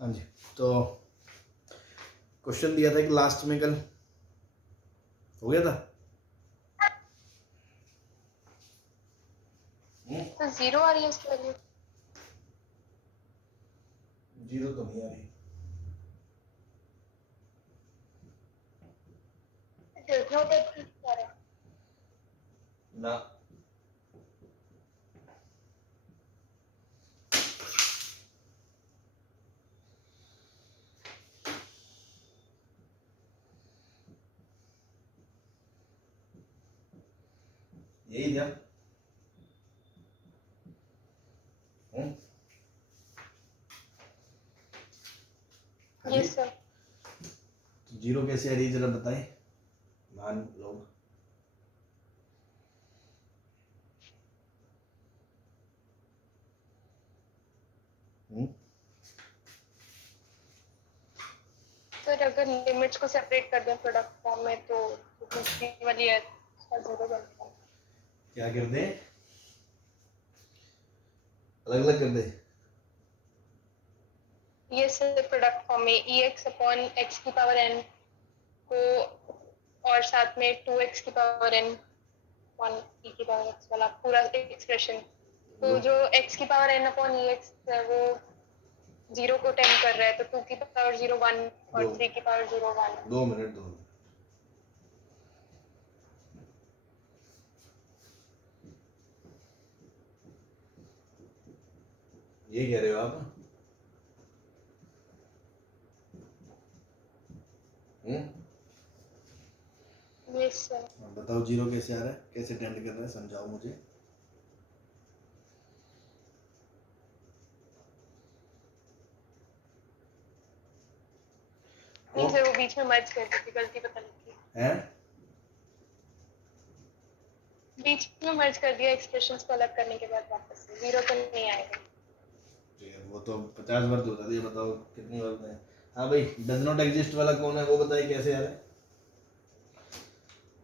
हाँ जी, तो क्वेश्चन दिया था कि लास्ट में कल हो गया था। तो 0 आ रही है उसकी वैल्यू। 0 तो नहीं आ रही। ना, यही था। Yes sir. तो 0 कैसे आ रही है जरा बताएं मान लोग। सर अगर लिमिट्स को सेपरेट कर दें प्रोडक्ट फॉर्म में तो दूसरी वाली है 0 बनता है। क्या कर दे, अलग अलग कर दे। ये सर प्रोडक्ट फॉर्म में ex अपॉन x की पावर n को और साथ में 2x की पावर n 1 e की पावर x वाला पूरा एक्सप्रेशन। तो जो x की पावर n अपॉन ex है वो 0 को टेंड कर रहा है, तो 2 की पावर 0 1 और 3 की पावर 0 1। 2 minute 2 minute. ये कह रहे हो आप? Yes sir. बताओ 0 कैसे आ रहा है, कैसे टेंड कर रहा है, समझाओ मुझे। नहीं सर, वो बीच में मर्ज कर दी थी, गलती पता नहीं है। बीच में मर्ज कर दिया एक्सप्रेशंस को अलग करने के बाद वापस से 0 तो नहीं आएगा। वो तो 50 बार तो बता दिया, बताओ कितनी बार बताएं। हाँ भाई, डज नॉट एग्जिस्ट वाला कौन है वो बताइए कैसे आ रहा है।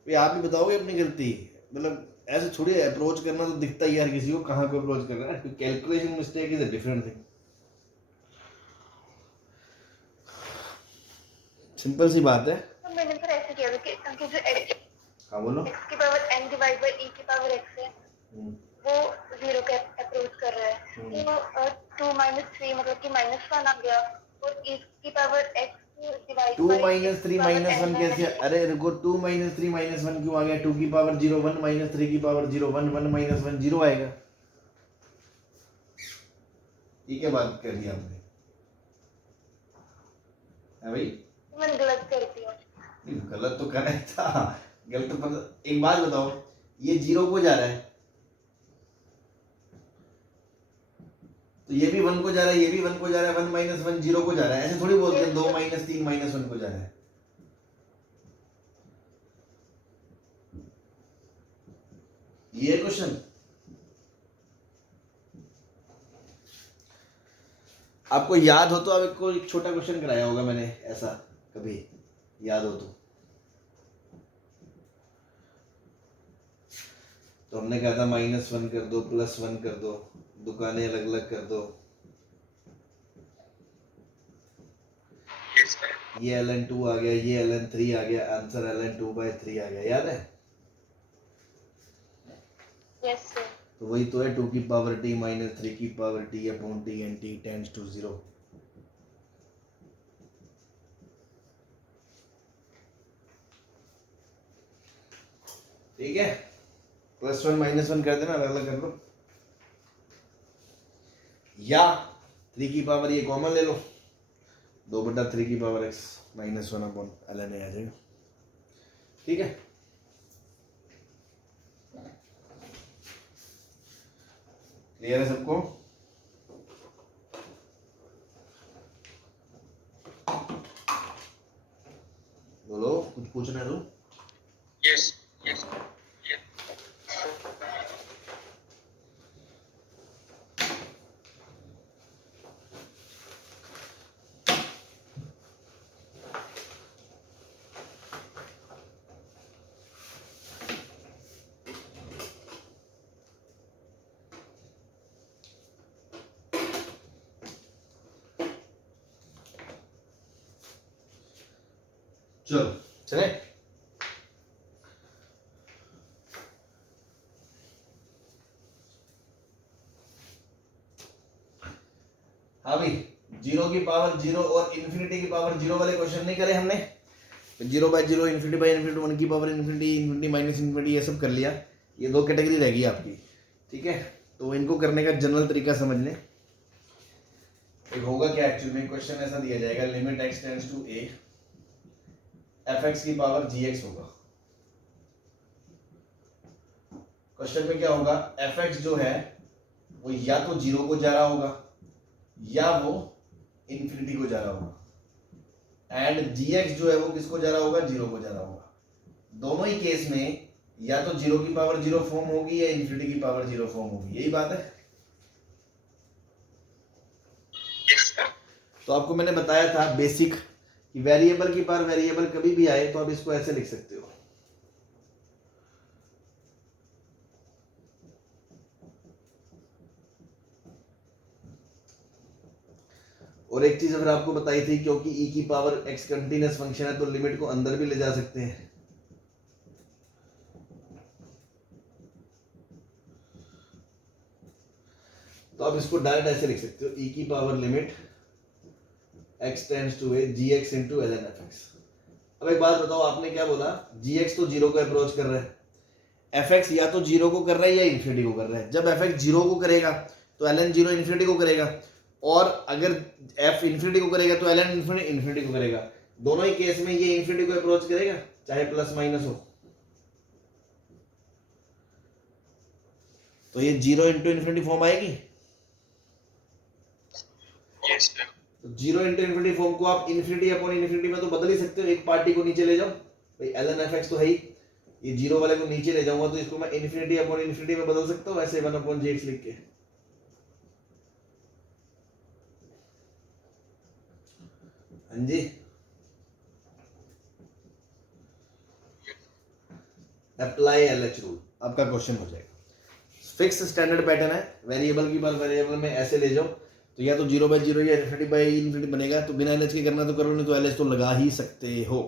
भाई आप ही बताओगे अपनी गलती, मतलब ऐसे थोड़ी अप्रोच करना तो दिखता ही यार किसी को कहाँ को अप्रोच कर रहा है। Calculation mistake is a different thing. Simple सी बात है। तो मैंने फिर ऐसे किया कि जो x हाँ बोलो। की power n divide by e की पावर x है वो 0 के अप्रोच कर रहा है। तो 2 - 3 मतलब कि -1 आ गया और e की पावर x डिवाइड 2 बाय - 3 - 1 कैसे? अरे रुको, 2 - 3 - 1 क्यों आ गया? 2 की पावर 0 1 - 3 की पावर 0 1 1 - 1 0 आएगा। ये क्या बात कर दी आपने? है भाई, मैंने गलत कर दिया। गलत तो करना ही था। गलत तो पता, एक बात बताओ, ये 0 को जा रहा है तो ये भी 1 को जा रहा है, ये भी 1 को जा रहा है, 1 - 1 0 को जा रहा है। ऐसे थोड़ी बोलते हैं 2 - 3 - 1 को जा रहा है। ये क्वेश्चन आपको याद हो तो आपको एक छोटा क्वेश्चन कराया होगा मैंने ऐसा, कभी याद हो तो हमने कहा था -1 कर दो, +1 कर दो, दुकानें अलग अलग कर दो। ये ln2 आ गया, ये ln3 आ गया, आंसर ln2/3 आ गया, याद है? Yes sir. तो वही तो है 2 की पावर t - 3 की power t upon t and t tends to 0। ठीक है, +1 -1 कर देना, अलग अलग कर लो, या 3 की पावर ये कॉमन ले लो, 2/3 की power x -1 upon ln a आ जाएगा। ठीक है, क्लियर है सबको? बोलो, कुछ पूछना है तो। Yes yes. चलो चले। हाँ भाई, 0 की पावर 0 और इन्फिनिटी की पावर 0 वाले क्वेश्चन नहीं करे हमने। 0/0, इन्फिनिटी 1 की power infinity, infinity minus infinity, ये सब कर लिया। ये 2 कैटेगरी रहेगी आपकी, ठीक है। तो इनको करने का जनरल तरीका समझ लें। एक होगा क्या एक्चुअली में, क्वेश्चन ऐसा दिया जाएगा, limit x tends to a, fx की पावर gx होगा। क्वेश्चन में क्या होगा, fx जो है वो या तो 0 को जा रहा होगा या वो इन्फिनिटी को जा रहा होगा, एंड gx जो है वो किसको जा रहा होगा, 0 को जा रहा होगा। दोनों ही केस में या तो 0 की पावर 0 फॉर्म होगी या इन्फिनिटी की पावर 0 फॉर्म होगी, यही बात है। तो आपको मैंने बताया था बेसिक कि वेरिएबल की पावर वेरिएबल कभी भी आए तो आप इसको ऐसे लिख सकते हो। और एक चीज अगर आपको बताई थी, क्योंकि e की पावर x कंटीन्यूअस फंक्शन है तो लिमिट को अंदर भी ले जा सकते हैं। तो आप इसको डायरेक्ट ऐसे लिख सकते हो, e की power limit x tends to a gx into ln fx। अब एक बात बताओ, आपने क्या बोला, gx तो 0 को अप्रोच कर रहा है, fx या तो 0 को कर रहा है या इन्फिनिटी को कर रहा है। जब fx 0 को करेगा तो ln 0 इन्फिनिटी को करेगा, और अगर f इन्फिनिटी को करेगा तो ln इन्फिनिटी को करेगा। दोनों ही केस में ये इन्फिनिटी को अप्रोच करेगा, चाहे प्लस माइनस हो। तो ये 0 इंटू इन्फिनिटी फॉर्म आएगी। Yes sir. 0 into infinity form को आप इन्फिनिटी अपॉन इन्फिनिटी में तो बदल ही सकते हो। एक पार्टी को नीचे ले जाओ भाई, ln fx तो है ही, ये 0 वाले को नीचे ले जाऊंगा तो इसको मैं इन्फिनिटी अपॉन इन्फिनिटी में बदल सकता हूँ, ऐसे 1 अपॉन gx लिख के। हाँ जी, अप्लाई LH रूल, आपका क्वेश्चन हो जाएगा। फिक्स स्टैंडर्ड पैटर्न है, वेरिएबल की बार वेरिएबल में ऐसे ले जाओ तो या तो 0/0 या इन्फिनिटी बनेगा। तो बिना LH के करना तो करो, नहीं तो LH तो लगा ही सकते हो।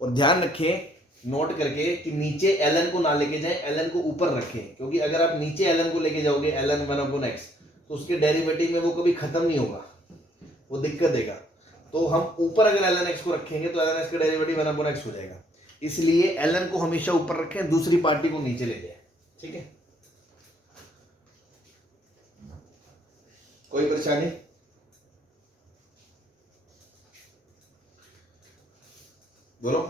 और ध्यान रखें नोट करके कि नीचे ln को ना लेके जाएं, ln को ऊपर रखें, क्योंकि अगर आप नीचे ln को लेके जाओगे ln 1/x तो उसके डेरिवेटिव में वो कभी खत्म नहीं होगा, वो दिक्कत देगा। तो हम ऊपर अगर ln x को रखेंगे तो ln x का डेरिवेटिव 1/x हो जाएगा, इसलिए ln को हमेशा ऊपर रखें, दूसरी पार्टी को नीचे ले जाए, ठीक है। कोई परेशानी? बोलो।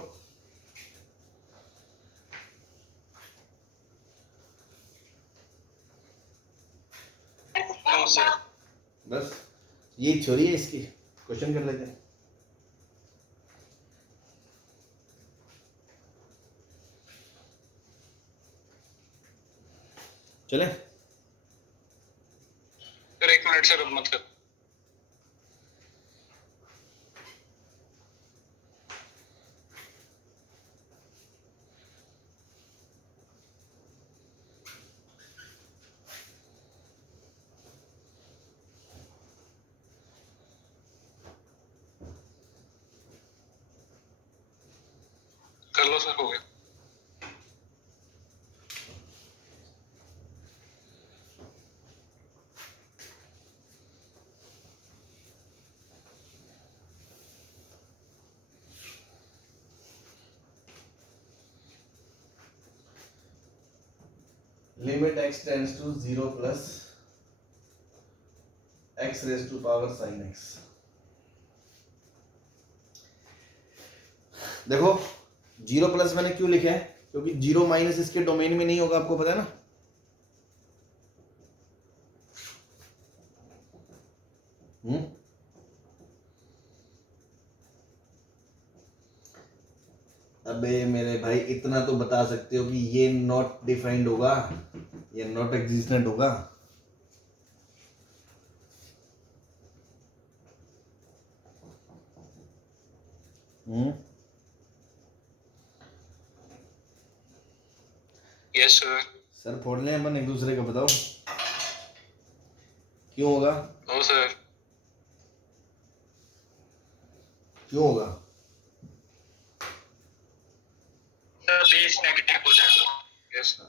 No sir. बस यही थ्योरी है इसकी, क्वेश्चन कर लेते हैं। चले सर 1 मिनट सर, अब मत कर। कर लो सर, हो गया। Limit x tends to 0 plus x raise to power sin x। देखो 0 प्लस मैंने क्यों लिखा है, क्योंकि 0 माइनस इसके डोमेन में नहीं होगा, आपको पता है ना। अबे मेरे भाई, इतना तो बता सकते हो कि ये नॉट डिफाइंड होगा, ये नॉट एग्जिस्टेंट होगा। Yes sir. सर फोड़ लें अपन एक दूसरे का, बताओ क्यों होगा, नो सर। क्यों होगा? यस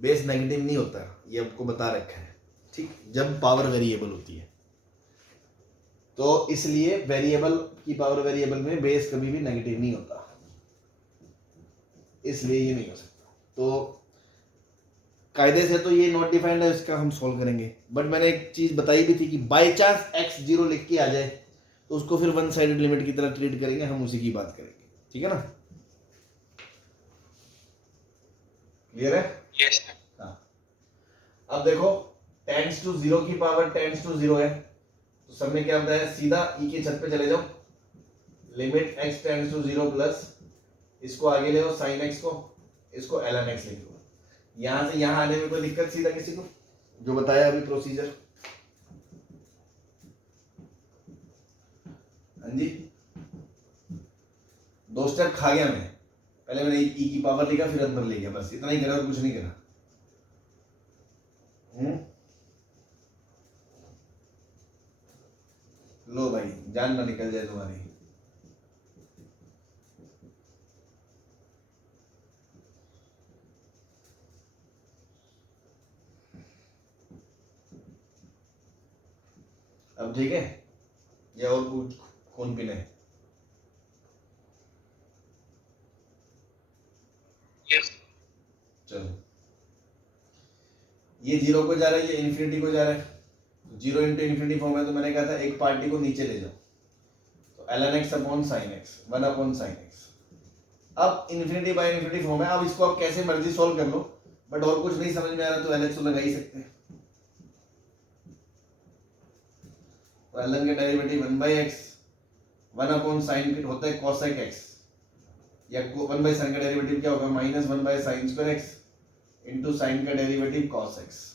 बेस नेगेटिव नहीं होता, ये आपको बता रखा है, ठीक, जब पावर वेरिएबल होती है। तो इसलिए वेरिएबल की पावर वेरिएबल में बेस कभी भी नेगेटिव नहीं होता, इसलिए ये नहीं हो सकता। तो कायदे से तो ये नॉट डिफाइंड है, इसका हम सॉल्व करेंगे। बट मैंने एक चीज बताई भी थी कि बाय चांस x 0 लिख के आ जाए तो उसको फिर वन साइडेड लिमिट की तरह ट्रीट करेंगे, हम उसी की बात करेंगे, ठीक है ना? क्लियर है? यस हाँ। अब देखो टेंड्स टू 0 की पावर टेंड्स टू 0 है, तो सबने क्या बताया, सीधा e की छत पे चले जाओ, limit x tends to 0 plus इसको आगे ले आओ sin x को, इसको ln x लिख दो। यहां से यहां आने में कोई दिक्कत सीधा किसी को, जो बताया अभी प्रोसीजर? हाँ जी, 2 स्टेप खा गया मैं, पहले मैंने e की पावर लिखा फिर अंदर ले गया, बस इतना ही करा और कुछ नहीं करा। लो भाई, जान ना निकल जाए तुम्हारी। अब ठीक है, या और कुछ खून पीना है? यस चलो, ये 0 को जा रहा है, ये इन्फिनिटी को जा रहा है, 0 इंटू इन्फिनिटी फॉर्म है, तो मैंने कहा था एक पार्टी को नीचे ले जाओ, तो ln x upon sine x, 1 upon sine x. अब इन्फिनिटी बाय इन्फिनिटी फॉर्म है, अब इसको आप कैसे मर्जी सॉल्व कर लो, बट और कुछ नहीं समझ में आ रहा तो ln तो लगा ही सकते हैं। तो ln का derivative 1 by x, 1 upon sign होता है cosec x, या 1 बाई साइन का डेरिवेटिव क्या होगा, minus 1 by sine square x into sine का डेरिवेटिव cos x।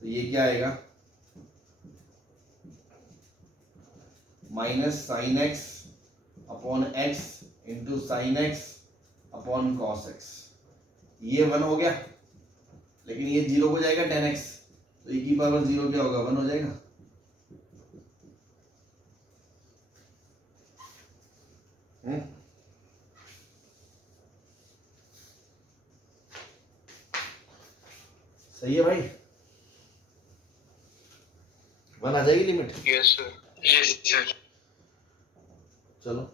तो ये क्या आएगा, minus sign x upon x into sign x upon cos x. ये 1 हो गया, लेकिन ये 0 को जाएगा tan x, तो e की पावर 0 क्या होगा, 1 हो जाएगा। सही है भाई, 1 आ जाएगी लिमिट। यस सर चलो,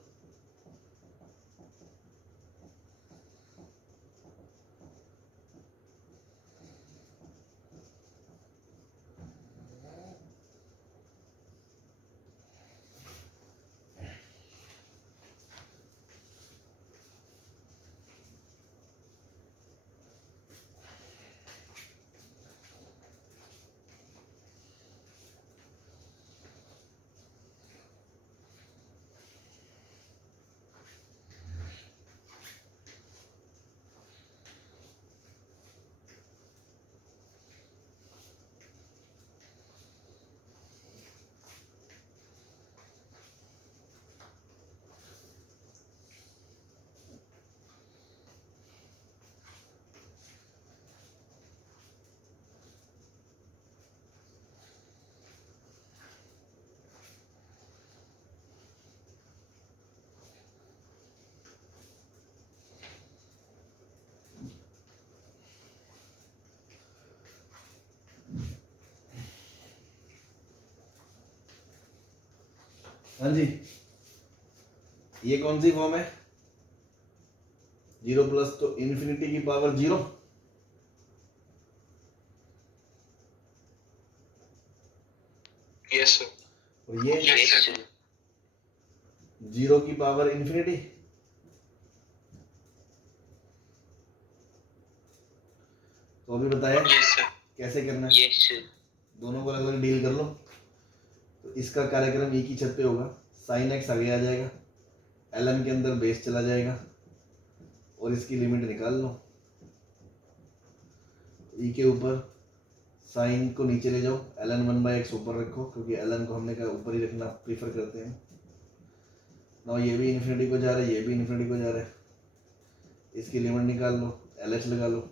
हाँ जी, ये कौन सी फॉर्म है, 0 प्लस तो इन्फिनिटी की पावर 0, यस सर और ये यस सर 0 की पावर इन्फिनिटी। तो अभी बताया यस सर कैसे करना है, यस सर दोनों को अलग अलग डील कर लो। तो इसका कार्यक्रम e की छत पे होगा, साइन एक्स आगे आ जाएगा, ln के अंदर बेस चला जाएगा और इसकी लिमिट निकाल लो। e के ऊपर साइन को नीचे ले जाओ, ln 1 बाई एक्स ऊपर रखो, क्योंकि ln को हमने कहा ऊपर ही रखना प्रीफर करते हैं। ना ये भी इन्फिनिटी को जा रहा है, ये भी इन्फिनिटी को जा रहा है, इसकी लिमिट निकाल लो, LH लगा लो।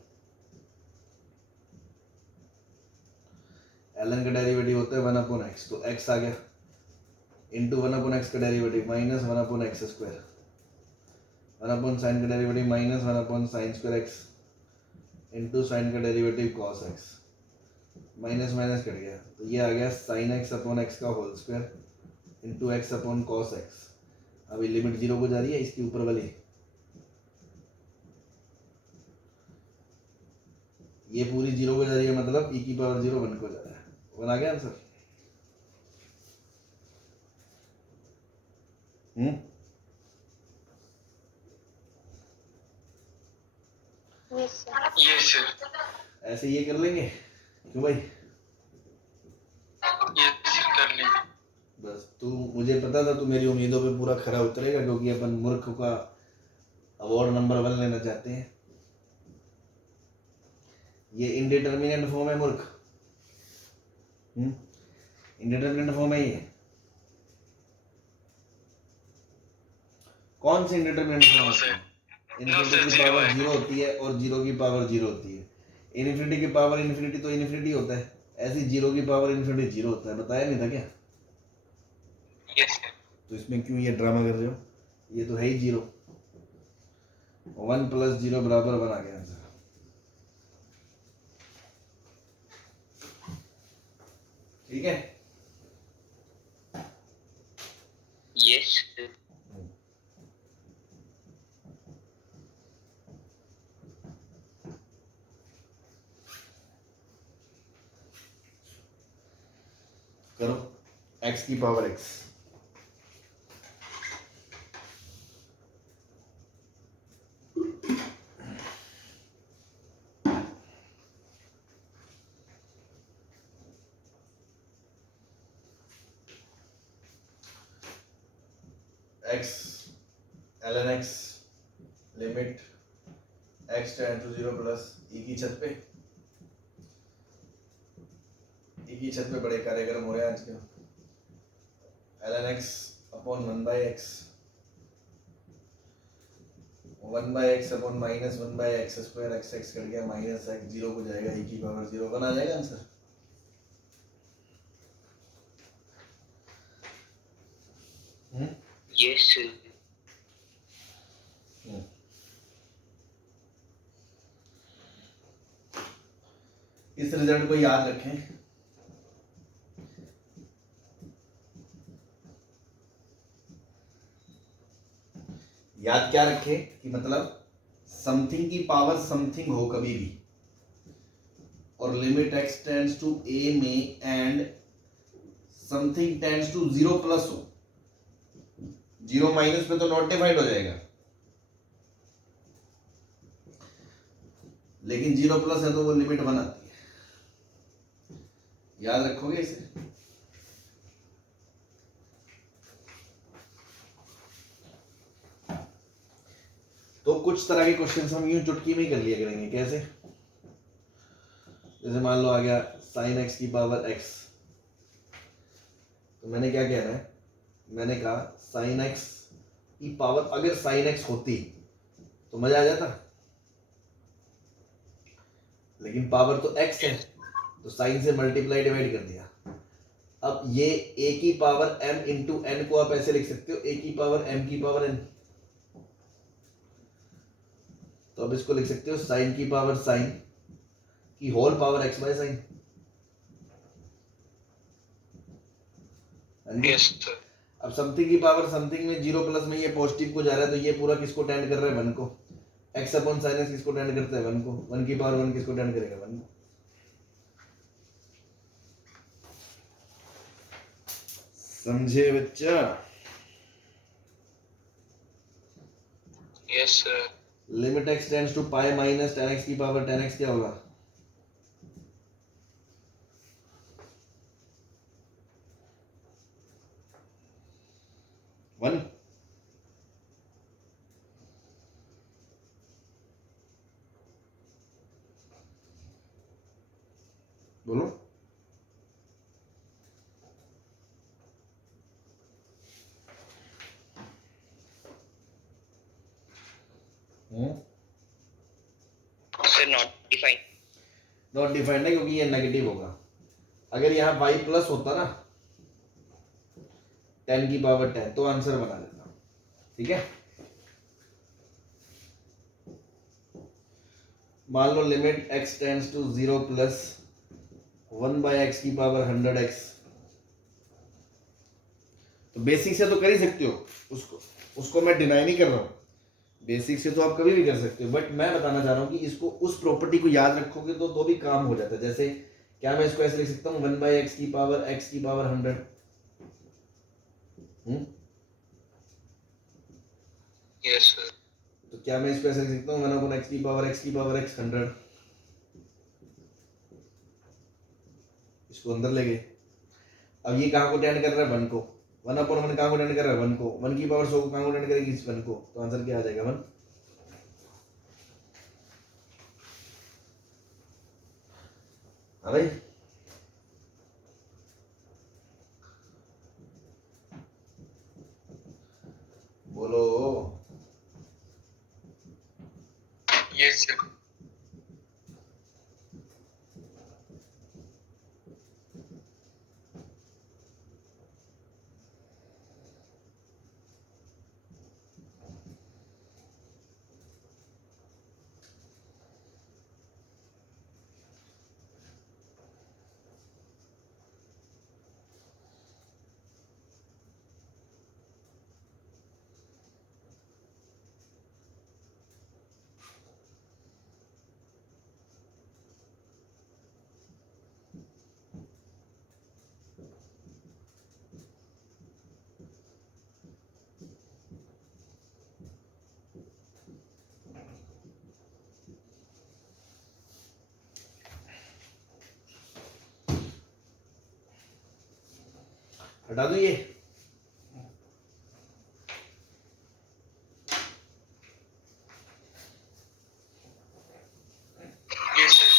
ln का डेरिवेटिव होता है 1 अपॉन एक्स, तो x आ गया इंटू 1 अपॉन एक्स का derivative minus 1 upon x square, 1 upon sine का derivative minus 1 upon sine square x, into sine का derivative cos x, minus minus cut गया तो ये आ गया साइन एक्स अपॉन एक्स का whole square into x upon cos x. अभी limit zero को जा रही है इसकी ऊपर वाली, ये पूरी जीरो को जा रही है मतलब e की पावर जीरो वन को जा रहा है। वन आ गया answer. Yes, sir. Yes, sir. ऐसे ये कर लेंगे क्यों भाई? Yes, sir. कर लेंगे। बस तू, मुझे पता था तू मेरी उम्मीदों पे पूरा खरा उतरेगा क्योंकि अपन मूर्ख का अवार्ड नंबर 1 लेना चाहते हैं। ये इनडिटर्मिनेट फॉर्म है मूर्ख, इनडिटर्मिनेट फॉर्म है ये। कौन सी इनडिटर्मिनेट फॉर्म No, sir. है? No, इन्फिनिटी sir, की zero पावर है। जीरो होती है और जीरो की पावर जीरो होती है। इन्फिनिटी की पावर इन्फिनिटी तो इन्फिनिटी होता है, ऐसी जीरो की पावर इन्फिनिटी जीरो होता है। बताया नहीं था क्या? Yes, sir. तो इसमें क्यों ये ड्रामा कर रहे हो? ये तो है ही जीरो। 1 प्लस जीरो बराबर 1 आ गया आंसर। ठीक है। Yes, sir. करो x की power x, x ln x limit x tend to zero plus e की छत पे, e की छत पे बड़े कार्यक्रम हो रहे हैं आज के। ln x upon 1/x, 1/x upon minus 1/x square, x x cut गया माइनस x, जीरो को जाएगा e की पावर जीरो, 1 आ जाएगा आंसर। Yes, sir. इस रिजल्ट को याद रखें। याद क्या रखें कि मतलब समथिंग की पावर समथिंग हो कभी भी, और limit x tends to a में and something tends to zero plus हो। जीरो माइनस पे तो नॉट डिफाइंड हो जाएगा, लेकिन जीरो प्लस है तो वो लिमिट 1 आती है। याद रखोगे इसे? तो कुछ तरह के क्वेश्चन हम यूं चुटकी में ही कर लिया करेंगे। कैसे? जैसे मान लो आ गया साइन एक्स की पावर एक्स, तो मैंने क्या कहना है, मैंने कहा साइन एक्स की पावर, अगर साइन एक्स होती तो मजा आ जाता, लेकिन पावर तो एक्स है तो साइन से मल्टीप्लाई डिवाइड कर दिया। अब ये a की पावर m इंटू एन को आप ऐसे लिख सकते हो, a की पावर m की पावर n। तो अब इसको लिख सकते हो साइन की पावर साइन की whole power x by sine. Yes, sir. अब समथिंग की पावर समथिंग में जीरो प्लस में ये पॉजिटिव को जा रहा है, तो ये पूरा किसको टेंड कर रहा है? 1 को। x अपॉन साइन एक्स किसको टेंड करता है? 1 को। 1 की पावर 1 किसको टेंड करेगा? 1 को। समझे बच्चा? Yes, sir. Limit x tends to pi minus 10x की पावर 10x क्या होगा? वन। बोलो। Sir, not defined. Not defined है क्योंकि ये नेगेटिव होगा। अगर यहाँ y प्लस होता ना 10 की पावर 10 तो आंसर बना देता। ठीक है, मान लो limit x tends to 0 plus 1/x की पावर 100x, तो बेसिक से तो कर ही सकते हो उसको मैं डिनाई नहीं कर रहा हूँ, बेसिक से तो आप कभी भी कर सकते हो, बट मैं बताना चाह रहा हूँ कि इसको उस प्रॉपर्टी को याद रखोगे तो भी काम हो जाता है। जैसे क्या मैं इसको ऐसे लिख सकता हूँ 1/x की पावर 100। Yes, sir. तो क्या मैं इसको ऐसे लिख सकता हूँ 1/x की पावर x 100। इसको अंदर ले गए। अब ये कहाँ को टेंड कर रहा है 1 को, 1/1 कहाँ को टेंड कर रहा है 1 को, 1 की पावर 100 को कहाँ को टेंड करेगी इस 1 को, तो आंसर क्या आ जाएगा 1। हाँ भाई, बोलो। Yes, sir. हटा दो ये। Yes, sir.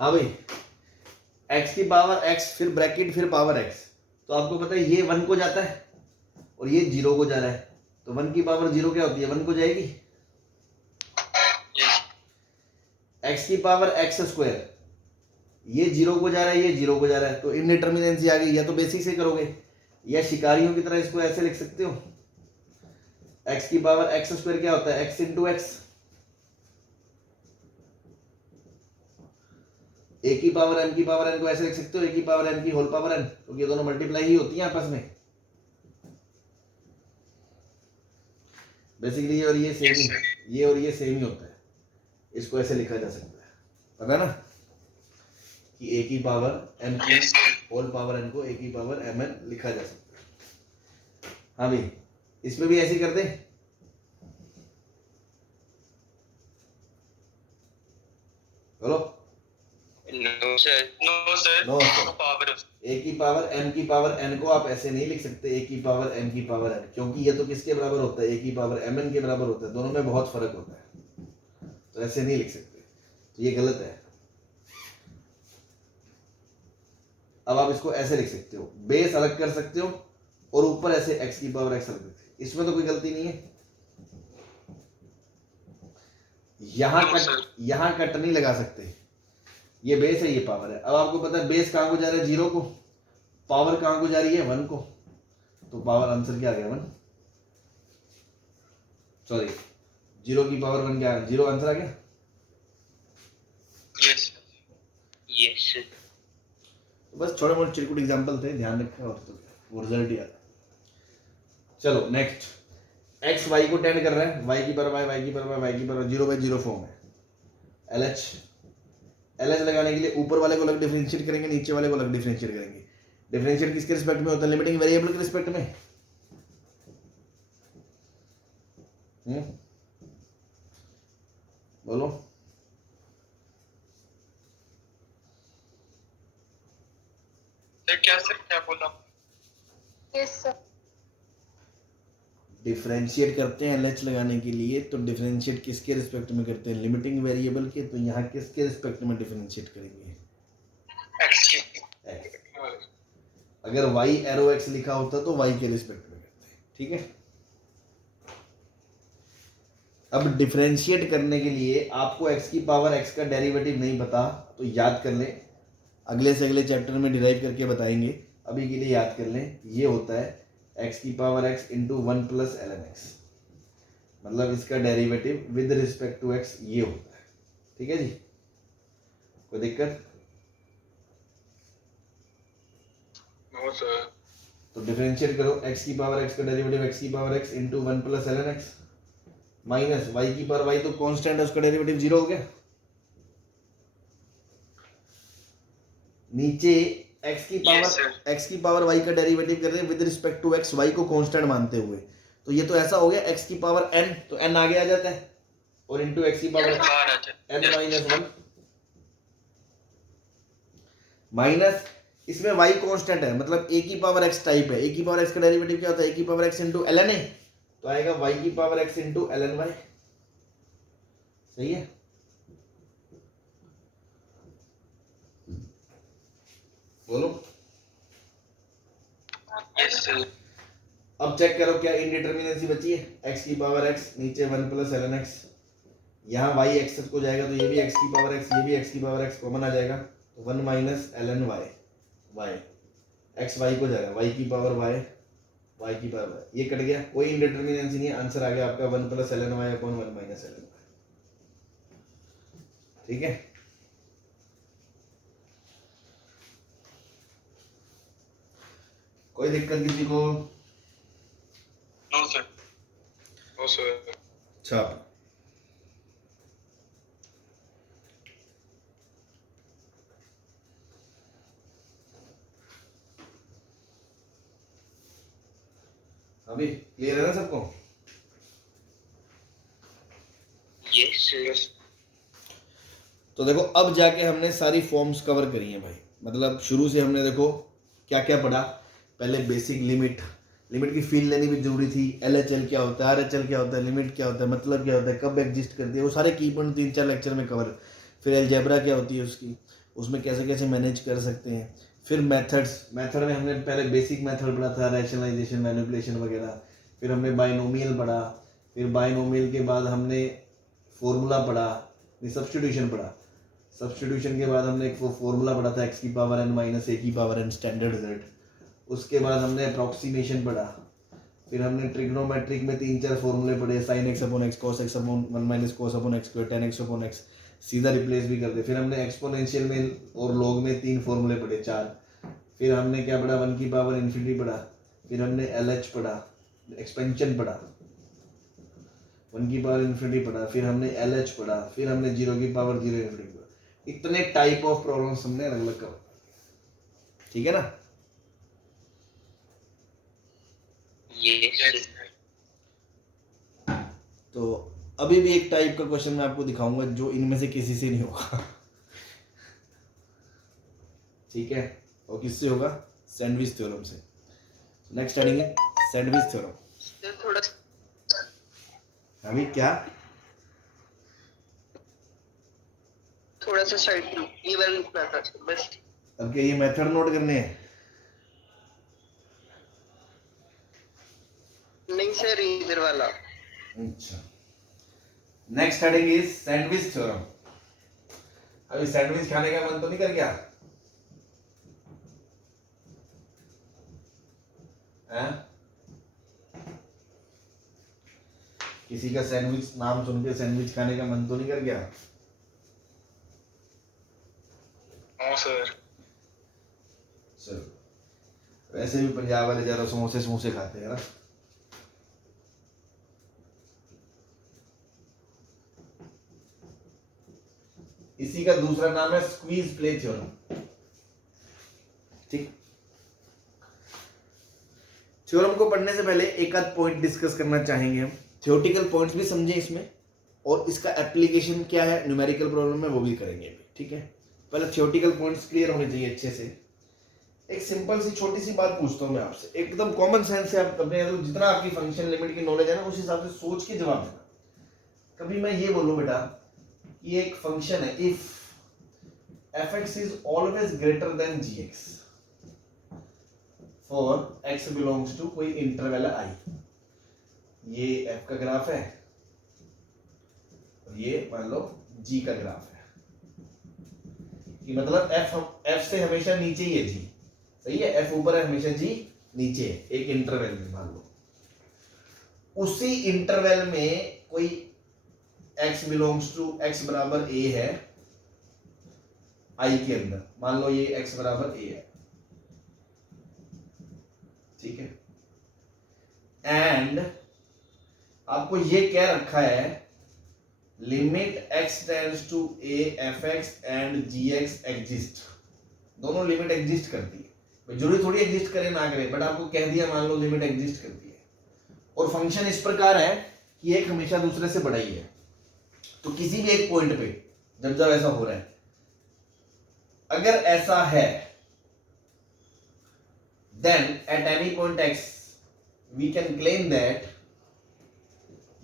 हाँ भाई, x की पावर x फिर ब्रैकेट फिर पावर x, तो आपको पता है ये 1 को जाता है और ये 0 को जा रहा है, तो 1 की पावर 0 क्या होती है 1 को जाएगी। Yes. x की पावर x स्क्वायर, ये 0 को जा रहा है ये 0 को जा रहा है, तो इनडिटर्मिनेंसी आ गई। या तो बेसिक से करोगे या शिकारियों की तरह इसको ऐसे लिख सकते हो, x की पावर x स्क्वायर क्या होता है x इंटू एक्स, a की पावर m की पावर n को ऐसे लिख सकते हो a की पावर m की होल पावर n, क्योंकि ये दोनों मल्टीप्लाई ही होती हैं आपस में। बेसिकली ये और ये सेम ही, ये और ये सेम ही होता है, इसको ऐसे लिखा जा सकता है, पता है ना कि a की पावर m की Yes, sir. Whole power n को a की पावर mn लिखा जा सकता है। हाँ भाई, इसमें भी ऐसे ही कर दे। बोलो। No, sir. No, sir. No, sir. No power of. a की पावर m की पावर n को आप ऐसे नहीं लिख सकते a की पावर m की पावर n, क्योंकि ये तो किसके बराबर होता है a की पावर mn के बराबर होता है, दोनों में बहुत फर्क होता है, तो ऐसे नहीं लिख सकते, तो ये गलत है। अब आप इसको ऐसे लिख सकते हो, बेस अलग कर सकते हो और ऊपर ऐसे x की पावर x अलग, इसमें तो कोई गलती नहीं है। यहां कट नहीं लगा सकते, ये बेस है ये पावर है। अब आपको पता है बेस कहां को जा रहा है 0 को, पावर कहां को जा रही है 1 को, तो पावर आंसर क्या आ गया 1, सॉरी 0 की पावर 1 क्या, 0 आंसर आ गया। Yes, sir. Yes, sir. तो बस छोटे मोटे चिरकुट एग्जांपल थे, ध्यान रखना और तो क्या, वो रिजल्ट ही आता। चलो नेक्स्ट, x y को टेंड कर रहा है, y की पावर y की पावर y की पावर 0/0 फॉर्म है। LH लगाने के लिए ऊपर वाले को अलग डिफरेंशिएट करेंगे, नीचे वाले को अलग डिफरेंशिएट करेंगे। डिफरेंशिएट किसके रिस्पेक्ट में होता है, लिमिटिंग वेरिएबल के रिस्पेक्ट में। बोलो। Sir, क्या बोला? Yes, sir. डिफरेंशिएट करते हैं LH लगाने के लिए, तो डिफरेंशिएट किसके रिस्पेक्ट में करते हैं, लिमिटिंग वेरिएबल के, तो यहाँ किसके रिस्पेक्ट में डिफरेंशिएट करेंगे, X. अगर y एरो x लिखा होता तो y के रिस्पेक्ट में करते हैं, ठीक है। अब डिफरेंशिएट करने के लिए आपको x की पावर x का डेरिवेटिव नहीं पता तो याद कर लें, अगले से अगले चैप्टर में डिराइव करके बताएंगे, अभी के लिए याद कर लें। ये होता है x की power x into 1 plus ln x। मतलब इसका derivative with respect to x ये होता है। ठीक है जी, कोई दिक्कत? No sir. तो डिफरेंशिएट करो, x की पावर x का डेरिवेटिव x की power x into 1 plus ln x minus y की पावर y, तो कांस्टेंट है उसका डेरिवेटिव 0 हो गया। नीचे x की पावर y का डेरिवेटिव कर रहे हैं with respect to x, y को कांस्टेंट मानते हुए, तो ये तो ऐसा हो गया x की पावर n, तो n आगे आ जाता है और इंटू x की पावर n माइनस 1 माइनस इसमें y कांस्टेंट है, मतलब a की पावर x टाइप है। a की पावर x का डेरिवेटिव क्या होता है? a की power x into ln a, तो आएगा y की power x into ln y। सही है? बोलो। Yes sir. अब चेक करो क्या इनडिटर्मिनेंसी बची है? x की पावर x नीचे 1 प्लस ln x, यहाँ y x को जाएगा तो ये भी x की पावर x, ये भी x की पावर x कॉमन आ जाएगा, तो 1 minus ln y, y x y को जाएगा y की पावर y की पावर y, ये कट गया, कोई इनडिटर्मिनेंसी नहीं है, आंसर आ गया आपका 1 plus ln y upon 1 minus ln y। ठीक है, कोई दिक्कत किसी को? No sir. No sir. छाप। अभी क्लियर है ना सबको? Yes sir. तो देखो अब जाके हमने सारी फॉर्म्स कवर करी हैं भाई, मतलब शुरू से हमने देखो क्या क्या पढ़ा। पहले बेसिक लिमिट की फील्ड लेनी भी जरूरी थी, LHL क्या होता है, RHL क्या होता है, लिमिट क्या होता है, मतलब क्या होता है, कब एग्जिस्ट करती है, वो सारे की पॉइंट 3-4 लेक्चर में कवर। फिर अलजेब्रा क्या होती है उसकी, उसमें कैसे कैसे मैनेज कर सकते हैं। फिर मेथड में हमने पहले बेसिक मेथड पढ़ा था, रैशनलाइजेशन, मैनिपुलेशन वगैरह। फिर हमने बाइनोमियल पढ़ा, फिर बाइनोमियल के बाद हमने फॉर्मूला पढ़ा, सब्स्टिट्यूशन पढ़ा। सब्स्टिट्यूशन के बाद हमने एक फॉर्मूला पढ़ा था x की पावर n माइनस a की पावर n स्टैंडर्ड z। उसके बाद हमने अप्रॉक्सीमेशन पढ़ा। फिर हमने ट्रिग्नोमेट्रिक में 3-4 फॉर्मूले पढ़े, sign x upon x, cos x upon 1 minus cos upon x square, ten x upon x, सीधा रिप्लेस भी कर दे। फिर हमने एक्सपोनेंशियल में और लॉग में 3 फॉर्मूले पढ़े, 4। फिर हमने क्या पढ़ा? 1 की पावर इन्फिनिटी पढ़ा। फिर हमने LH पढ़ा, एक्सपेंशन पढ़ा, 1 की पावर इन्फिनिटी पढ़ा। फिर हमने LH पढ़ा। फिर हमने 0 की पावर 0 इन्फिनिटी पढ़ा। इतने टाइप ऑफ प्रॉब्लम्स हमने अलग अलग कवर। ठीक है ना? यस। तो अभी भी एक टाइप का क्वेश्चन मैं आपको दिखाऊंगा जो इनमें से किसी से नहीं होगा। ठीक है, और किससे होगा? सैंडविच थ्योरम से। नेक्स्ट स्टार्टिंग है सैंडविच थ्योरम। थोड़ा अभी क्या? थोड़ा सा साइड ये वाला लिखना था बस। अब क्या ये मेथड नोट करने हैं? नहीं सर, इधर वाला। अच्छा, next heading is sandwich theorem. अभी सैंडविच खाने का मन तो नहीं कर गया? किसी का सैंडविच नाम सुन के सैंडविच खाने का मन तो नहीं कर गया? हाँ सर। चलो, वैसे भी पंजाब वाले ज्यादा समोसे खाते हैं ना। इसी का दूसरा नाम है स्क्वीज प्ले थ्योरम। ठीक, थ्योरम को पढ़ने से पहले एक आध पॉइंट डिस्कस करना चाहेंगे हम। थ्योरेटिकल पॉइंट्स भी समझें इसमें, और इसका एप्लीकेशन क्या है न्यूमेरिकल प्रॉब्लम में वो भी करेंगे अभी। ठीक है, पहले थ्योरेटिकल पॉइंट्स क्लियर होने चाहिए अच्छे से। एक सिंपल सी छोटी सी बात पूछता हूँ मैं आपसे, एकदम कॉमन सेंस से आप अपने जितना आपकी फंक्शन लिमिट की नॉलेज है ना उस हिसाब से सोच के जवाब देना। कभी मैं ये बोलूँ बेटा, ये एक फंक्शन है, if fx is always greater than gx for x belongs to कोई इंटरवल है i, ये f का ग्राफ है और ये मान लो g का ग्राफ है, कि मतलब f से हमेशा नीचे ही है g। सही है, f ऊपर है हमेशा g नीचे है, एक इंटरवल में मान लो। उसी इंटरवल में कोई x बिलोंग्स टू x बराबर a है i के अंदर, मान लो ये x बराबर a है, ठीक है, एंड आपको ये क्या रखा है, limit x tends to a fx and gx exist, दोनों लिमिट एग्जिस्ट करती है, भाई जरूरी थोड़ी एग्जिस्ट करे ना करे, बट आपको कह दिया मान लो लिमिट एग्जिस्ट करती है, और फंक्शन इस प्रकार है कि एक हमेशा दूसरे से बड़ा ही है, तो किसी भी एक पॉइंट पे जब जब ऐसा हो रहा है, अगर ऐसा है, then at any point x we can claim that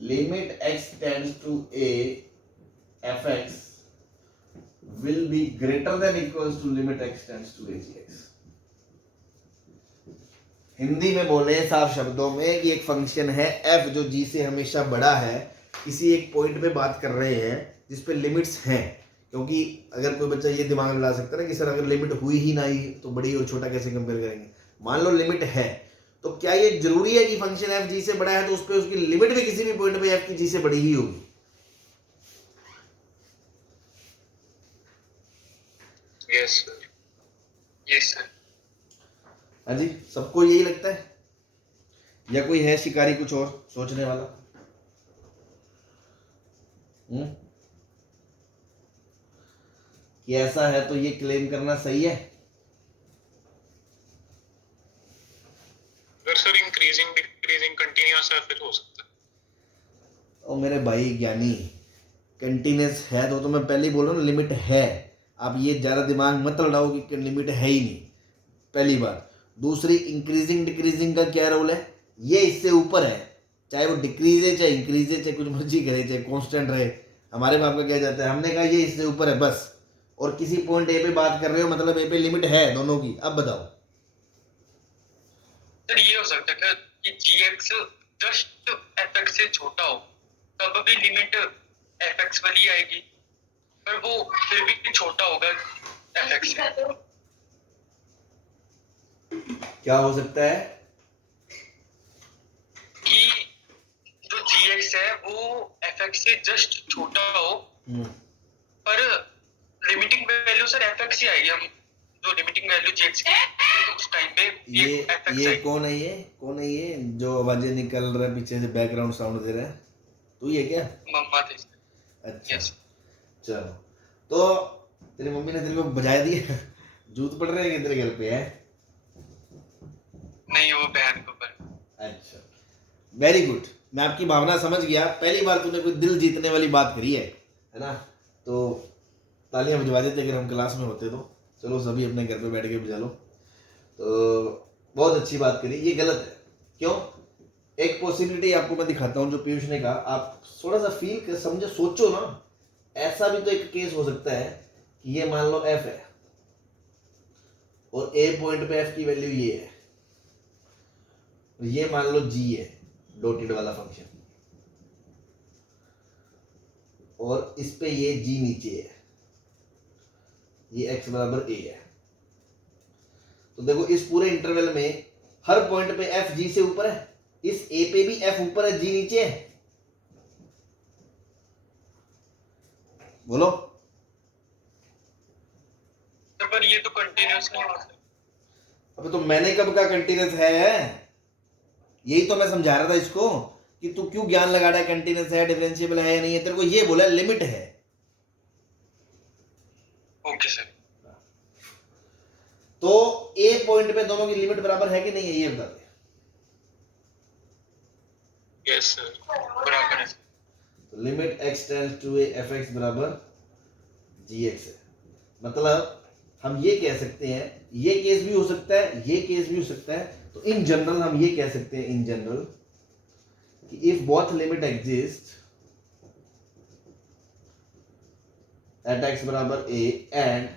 limit x tends to a fx will be greater than equals to limit x tends to a gx. Hindi में बोले साफ शब्दों में कि एक फंक्शन है f जो g से हमेशा बड़ा है, किसी एक पॉइंट पे बात कर रहे हैं जिस पे लिमिट्स हैं, क्योंकि अगर कोई बच्चा ये दिमाग में ला सकता है ना कि सर अगर लिमिट हुई ही ना ही तो बड़ी और छोटा कैसे कंपेयर करेंगे, मान लो लिमिट है, तो क्या ये जरूरी है कि फंक्शन f g से बड़ा है तो उस पे उसकी लिमिट भी किसी भी पॉइंट पे f की g से बड़ी ही होगी? Yes sir, yes sir. हाँ जी, सबको यही लगता है या कोई है शिकारी कुछ और सोचने वाला? कि ऐसा है तो ये क्लेम करना सही है? अगर सर इंक्रीजिंग डिक्रीजिंग कंटीन्यूअस है फिर हो सकता है। ओ मेरे भाई ज्ञानी, कंटिन्यूस है तो मैं पहले ही बोल रहा हूँ लिमिट है, आप ये ज़्यादा दिमाग मत लड़ाओ कि लिमिट है ही नहीं, पहली बात। दूसरी, इंक्रीजिंग डिक्रीजिंग का क्या रोल है, ये इससे ऊपर है, चाहे वो डिक्रीज है चाहे इंक्रीज है चाहे कुछ मर्जी करे चाहे कांस्टेंट रहे, हमारे बाप का क्या जाता है, हमने कहा ये इससे ऊपर है बस, और किसी पॉइंट ए पे बात कर रहे हो मतलब ए पे लिमिट है दोनों की, अब बताओ। सर ये हो सकता है कि gx जस्ट fx से छोटा हो तब भी लिमिट fx वाली आएगी, पर वो फिर भी छोटा होगा fx से। क्या हो सकता है कि जो gx है वो fx से जस्ट छोटा हो, पर लिमिटिंग वैल्यू सर fx ही आएगी, हम जो लिमिटिंग वैल्यू gx की उस टाइम पे ये fx ये आएगी। कौन है, ये कौन है ये जो आवाजें निकल रहा है पीछे से, बैकग्राउंड साउंड दे रहा है, तू ही है क्या? मम्मा थे। अच्छा Yes. चलो, तो तेरी मम्मी ने तेरे को बजाय दिया जूत पड़ रहे हैं तेरे घर पे है? नहीं, वो बहन को पर। अच्छा, वेरी गुड, मैं आपकी भावना समझ गया, पहली बार तूने कोई दिल जीतने वाली बात करी है ना, तो तालियां बजवा देते अगर हम क्लास में होते तो, चलो सभी अपने घर पे बैठ के बजा लो, तो बहुत अच्छी बात करी, ये गलत है, क्यों? एक पॉसिबिलिटी आपको मैं दिखाता हूँ जो पीयूष ने कहा, आप थोड़ा सा फील कर समझो, सोचो ना, ऐसा भी तो एक केस हो सकता है कि ये मान लो f है और a पॉइंट पे f की वैल्यू ये है, ये मान लो g है, डॉटेड वाला फंक्शन, और इस पे ये g नीचे है, ये x बराबर a है, तो देखो इस पूरे इंटरवल में हर पॉइंट पे f g से ऊपर है, इस a पे भी f ऊपर है g नीचे है, बोलो। पर ये तो कंटिन्यूअस नहीं हो सकता। अबे तो मैंने कब कहा कंटिन्यूस है, यही तो मैं समझा रहा था इसको कि तू क्यों ज्ञान लगा रहा है, कंटिन्यूस है डिफरेंशिएबल है या नहीं है, तेरे को ये बोला लिमिट है। Okay sir. तो ए पॉइंट पे दोनों की लिमिट बराबर है कि नहीं है, ये बता दे। यस सर, बराबर है। तो limit x tends to a fx बराबर gx है, मतलब हम ये कह सकते हैं, ये केस भी हो सकता है, ये केस भी हो सकता है, तो इन जनरल हम ये कह सकते हैं इन जनरल कि if both limit exist at x बराबर a and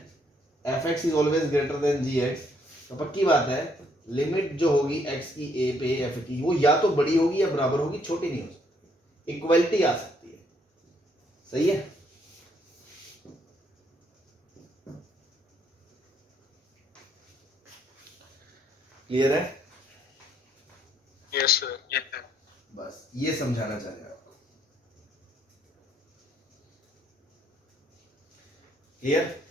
fx is always greater than gx, तो पक्की बात है लिमिट जो होगी x की a पे f की, वो या तो बड़ी होगी या बराबर होगी, छोटी नहीं हो सकती, इक्वलिटी आ सकती है, सही है? क्लियर है? Yes sir. ये सर। बस ये समझाना चाह रहे हैं आपको। क्लियर?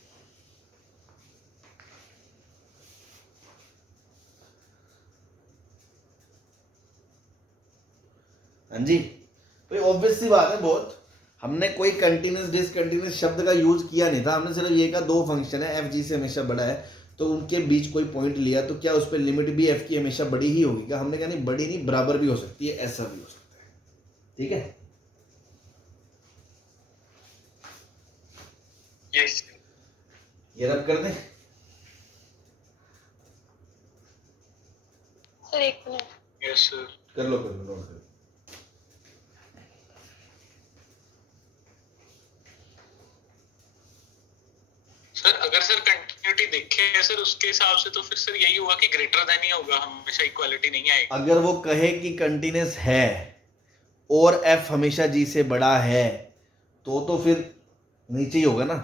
हाँ जी भाई, ऑब्वियस सी बात है बहुत। हमने कोई कंटिन्यूस डिसकंटिन्यूस शब्द का यूज किया नहीं था, हमने सिर्फ ये कहा दो फंक्शन है, एफ जी से हमेशा बड़ा है, तो उनके बीच कोई पॉइंट लिया तो क्या उस पर लिमिट भी एफ की हमेशा बड़ी ही होगी क्या? हमने कहा नहीं, बड़ी नहीं, बराबर भी हो सकती है, ऐसा भी हो सकता है। ठीक है, यस ये रब कर दें। सर एक मिनट। Yes sir. कर लो नोट कर लो। सर अगर सर कंटिन्यूटी देखे सर उसके हिसाब से तो फिर सर यही होगा कि ग्रेटर देन ही होगा, हमेशा इक्वालिटी नहीं आएगी। अगर वो कहे कि कंटिन्यूस है और एफ हमेशा जी से बड़ा है तो फिर नीचे ही होगा ना।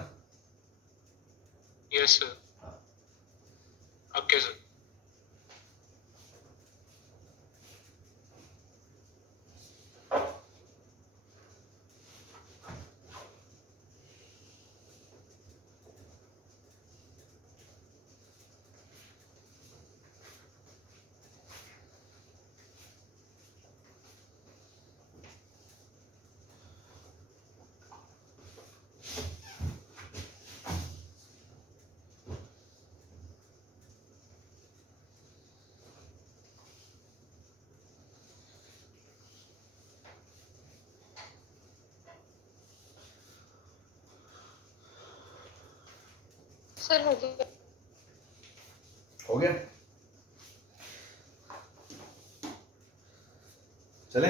Yes sir. Okay sir. Sir हो गया। हो गया, चले।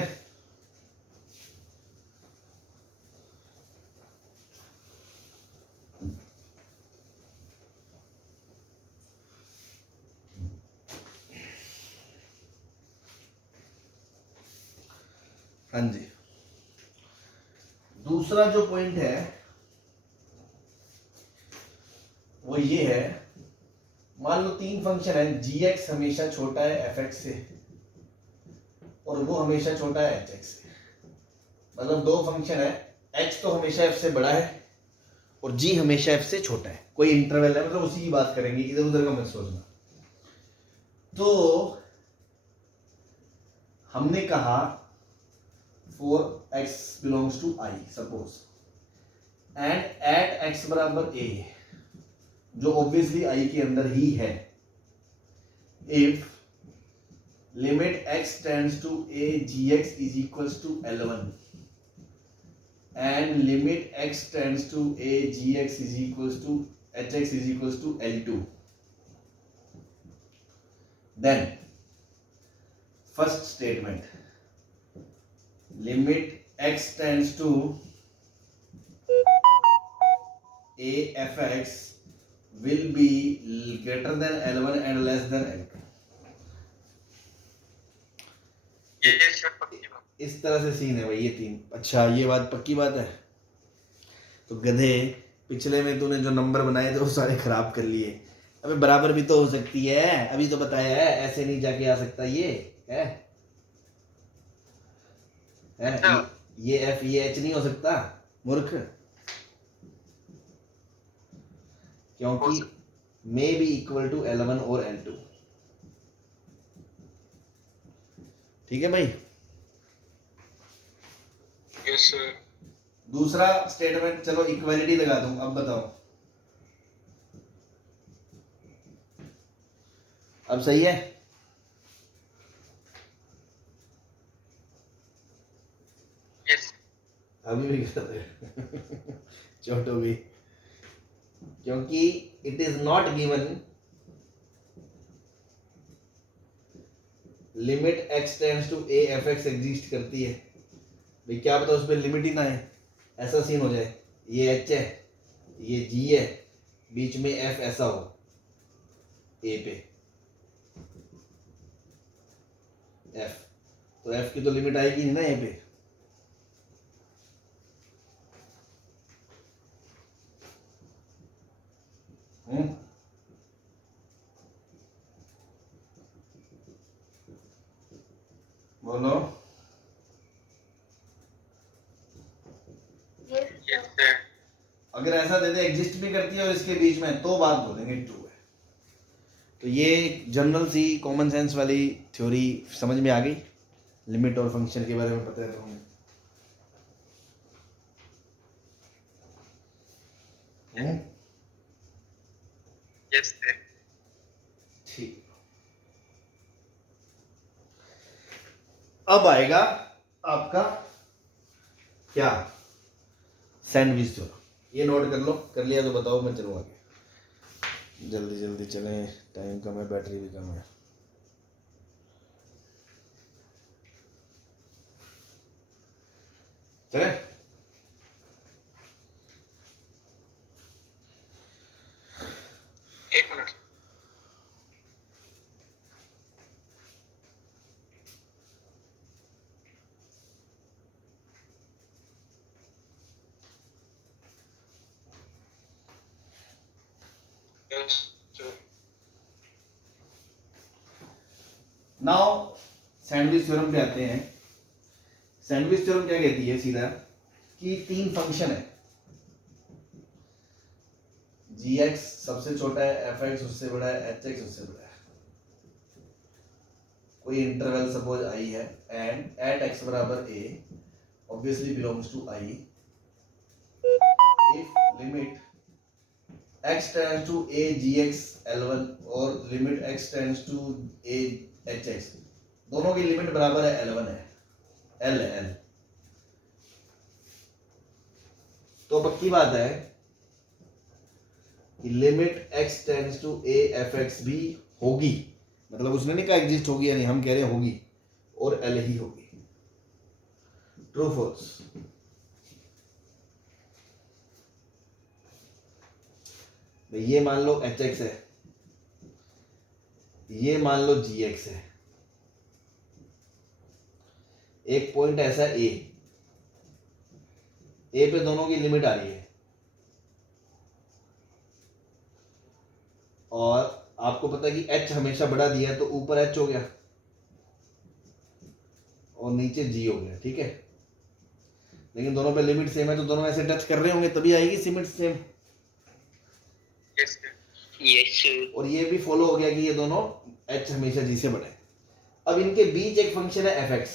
हाँ जी, दूसरा जो पॉइंट है वो ये है, मान लो तीन फंक्शन है, जी एक्स हमेशा छोटा है एफ एक्स से और वो हमेशा छोटा है एच एक्स से। मतलब दो फंक्शन है, एच तो हमेशा एफ से बड़ा है और जी हमेशा एफ से छोटा है, कोई इंटरवल है, मतलब उसी की बात करेंगे, इधर उधर का मत सोचना। तो हमने कहा for x belongs to I suppose and at x बराबर a, जो obviously I के अंदर ही है, if limit x tends to a gx is equals to L1 and limit x tends to a gx is equals to hx is equals to L2, then first statement, limit x tends to a fx will be greater than L1 and less than L2। ये sir पक्की बात। इस तरह से scene है भाई ये तीन। अच्छा ये बात पक्की बात है, तो गधे पिछले में तूने जो नंबर बनाए थे वो सारे खराब कर लिए। अबे बराबर भी तो हो सकती है, अभी तो बताया है, ऐसे नहीं जाके आ सकता ये है, ये एफ ये एच नहीं हो सकता मूर्ख, क्योंकि may be equal to L1 और L2। ठीक है भाई। Yes sir. दूसरा स्टेटमेंट, चलो इक्वालिटी लगा दूं, अब बताओ अब सही है? यस अभी भी कर रहे चोट हो गई, क्योंकि it is not given limit x tends to a f x exist करती है भाई, क्या पता उस पर लिमिट ही ना है, ऐसा सीन हो जाए, ये h है ये g है, बीच में f ऐसा हो a पे, f तो f की तो लिमिट आएगी नहीं ना a पे। बोलो अगर ऐसा दे दे एग्जिस्ट भी करती है और इसके बीच में, तो बात बोलेंगे ट्रू है। तो ये जनरल सी कॉमन सेंस वाली थ्योरी समझ में आ गई। लिमिट और फंक्शन के बारे में पता है तो हमें यस सर। ठीक। अब आएगा आपका क्या, सैंडविच थ्योरम। ये नोट कर लो, कर लिया तो बताओ, मैं चलूँ आगे। जल्दी जल्दी चलें, टाइम कम है, बैटरी भी कम है। चले, एक minute. Yes, sir. Now sandwich theorem पे आते हैं। सैंडविच थ्योरम क्या कहती है सीधा कि तीन फंक्शन है, gx सबसे छोटा है, fx उससे बड़ा है, hx उससे बड़ा है। कोई इंटरवल सपोज i है एंड एट x बराबर a obviously belongs to i if limit x tends to a gx l1 और limit x tends to a hx, दोनों की लिमिट बराबर है l1 है, l है l। तो पक्की बात है कि limit x tends to a fx भी होगी, मतलब उसने नहीं कहा एग्जिस्ट होगी या नहीं, हम कह रहे हैं होगी, और l ही होगी। True false? ये मान लो hx है, ये मान लो gx है, एक पॉइंट ऐसा a पे दोनों की लिमिट आ रही है, और आपको पता है कि h हमेशा बड़ा दिया है, तो ऊपर h हो गया और नीचे g हो गया, ठीक है। लेकिन दोनों पे लिमिट सेम है, तो दोनों ऐसे टच कर रहे होंगे तभी आएगी limit same. Yes sir. Yes sir. और ये भी फॉलो हो गया कि ये दोनों h हमेशा g से बड़ा है। अब इनके बीच एक फंक्शन है fx,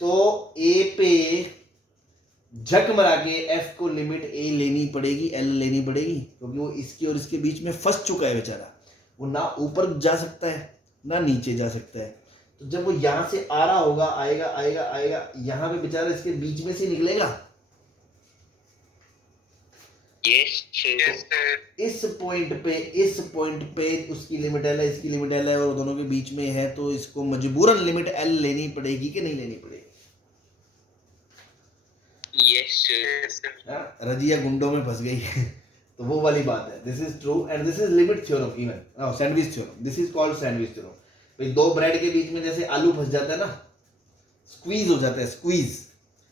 तो a पे झक मरा के f को लिमिट a लेनी पड़ेगी, l लेनी पड़ेगी, क्योंकि वो इसके और इसके बीच में फंस चुका है बेचारा। वो ना ऊपर जा सकता है ना नीचे जा सकता है। तो जब वो यहां से आ रहा होगा, आएगा आएगा आएगा, यहां पे बेचारा इसके बीच में से निकलेगा। Yes sir. Yes sir. इस पॉइंट पे उसकी लिमिट l है, इसकी लिमिट l है, और दोनों के बीच में है, तो इसको मजबूरन लिमिट l लेनी पड़ेगी कि नहीं लेनी पड़ेगी? Yes sir. हाँ, रजिया गुंडों में फंस गई तो वो वाली बात है। This is true and this is limit theorem, even sandwich theorem, this is called sandwich theorem. भाई दो ब्रेड के बीच में जैसे आलू फंस जाता है ना, स्क्वीज हो जाता है,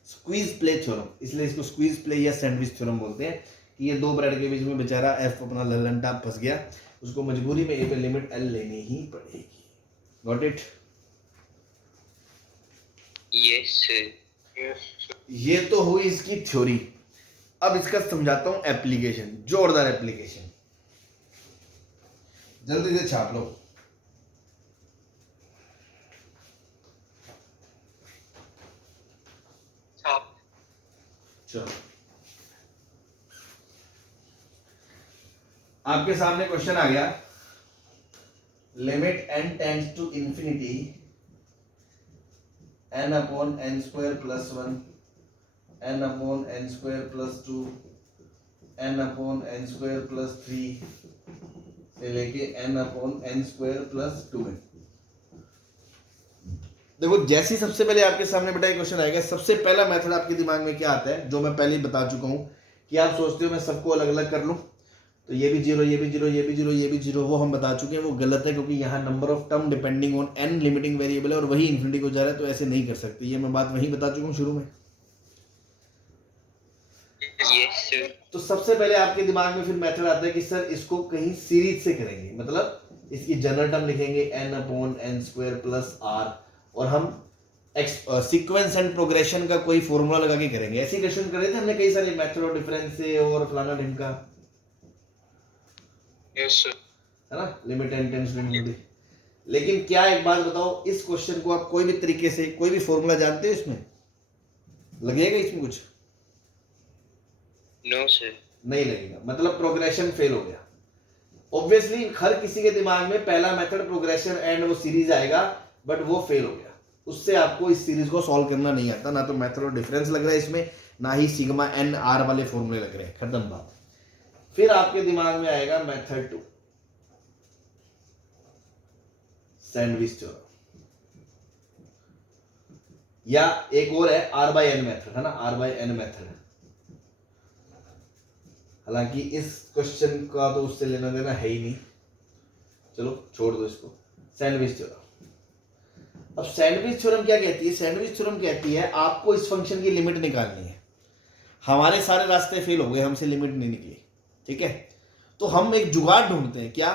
स्क्वीज प्ले थ्योरम, इसलिए इसको स्क्वीज प्ले या सैंडविच थ्योरम बोलते हैं कि ये दो ब्रेड के बीच में बेचारा एफ अपना लल्लनटा फंस गया, उसको मजबूरी में ए पे लिमिट एल लेनी ही पड़ेगी। Got it? Yes sir. ये तो हुई इसकी थ्योरी। अब इसका समझाता हूं एप्लीकेशन, जोरदार एप्लीकेशन, जल्दी से छाप लो। चलो, आपके सामने क्वेश्चन आ गया, limit n tends to infinity n upon n square plus 1, n upon n square plus 2, n upon n square plus 3 से लेके n upon n square plus 2। देखो, जैसे ही सबसे पहले आपके सामने बेटा क्वेश्चन आएगा, सबसे पहला मेथड आपके दिमाग में क्या आता है, जो मैं पहले ही बता चुका हूं कि आप सोचते हो मैं सबको अलग अलग कर लूं, तो ये भी जीरो, ये भी जीरो, ये भी जीरो, ये भी जीरो, वो हम बता चुके हैं, वो गलत है, क्योंकि यहाँ number of term depending on n limiting variable है और वही इन्फिनिटी को जा रहा है, तो ऐसे नहीं कर सकते। ये मैं बात वहीं बता चुका हूँ शुरू में। Yes sir. तो सबसे पहले आपके दिमाग में फिर मेथड आता है कि सर इसको कहीं सीरीज से करेंगे, मतलब इसकी जनरल टर्म लिखेंगे n upon n square plus r, और हम सीक्वेंस एंड प्रोग्रेशन का कोई फॉर्मूला लगा के करेंगे। ऐसे क्वेश्चन कर रहे थे हमने कई सारे मेथड ऑफ डिफरेंस से और फलाना ढिमका, यस सर। है ना, लिमिट एंड टेंस। लेकिन क्या एक बात बताओ, इस क्वेश्चन को आप कोई भी तरीके से कोई भी फॉर्मूला जानते हो इसमें लगेगा इसमें कुछ? No sir. नहीं लगेगा, मतलब प्रोग्रेशन फेल हो गया। ऑब्वियसली हर किसी के दिमाग में पहला मेथड प्रोग्रेशन एंड वो सीरीज आएगा, बट वो फेल हो गया। उससे आपको इस सीरीज को सॉल्व करना नहीं आता, ना तो मेथड ऑफ डिफरेंस लग रहा है इसमें, ना ही सिग्मा एन आर वाले फॉर्मूले लग रहे हैं, खत्म बात। फिर आपके दिमाग में आएगा मेथड 2, सैंडविच थ्योरम, या एक और है आर बाय एन मेथड, है ना, आर बाय एन मेथड। हालांकि इस क्वेश्चन का तो उससे लेना देना है ही नहीं, चलो छोड़ दो इसको। सैंडविच थ्योरम, अब सैंडविच थ्योरम क्या कहती है? सैंडविच थ्योरम कहती है आपको इस फंक्शन की लिमिट निकालनी है। हमारे सारे रास्ते फेल हो गए, हमसे लिमिट नहीं निकली, ठीक है, तो हम एक जुगाड़ ढूंढते हैं। क्या?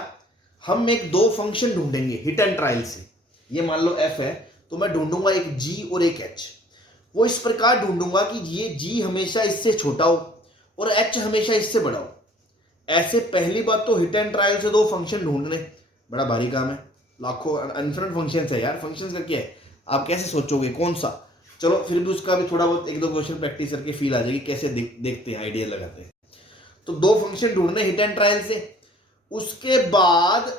हम एक दो फंक्शन ढूंढेंगे हिट एंड ट्रायल से। ये मान लो f है, तो मैं ढूंढूंगा एक g और एक h। वो इस प्रकार ढूंढूंगा कि ये g हमेशा इससे छोटा हो और h हमेशा इससे बड़ा हो। ऐसे पहली बात तो हिट एंड ट्रायल से दो फंक्शन ढूंढने बड़ा भारी काम है, लाखों इन्फिनिट फंक्शंस है यार। फंक्शंस का क्या है, आप कैसे सोचोगे कौन सा? चलो फिर भी उसका भी थोड़ा बहुत एक दो क्वेश्चन प्रैक्टिस करके फील आ जाएगी कैसे देखते हैं, आइडिया लगाते हैं। तो दो फंक्शन ढूंढने हिट एंड ट्रायल से, उसके बाद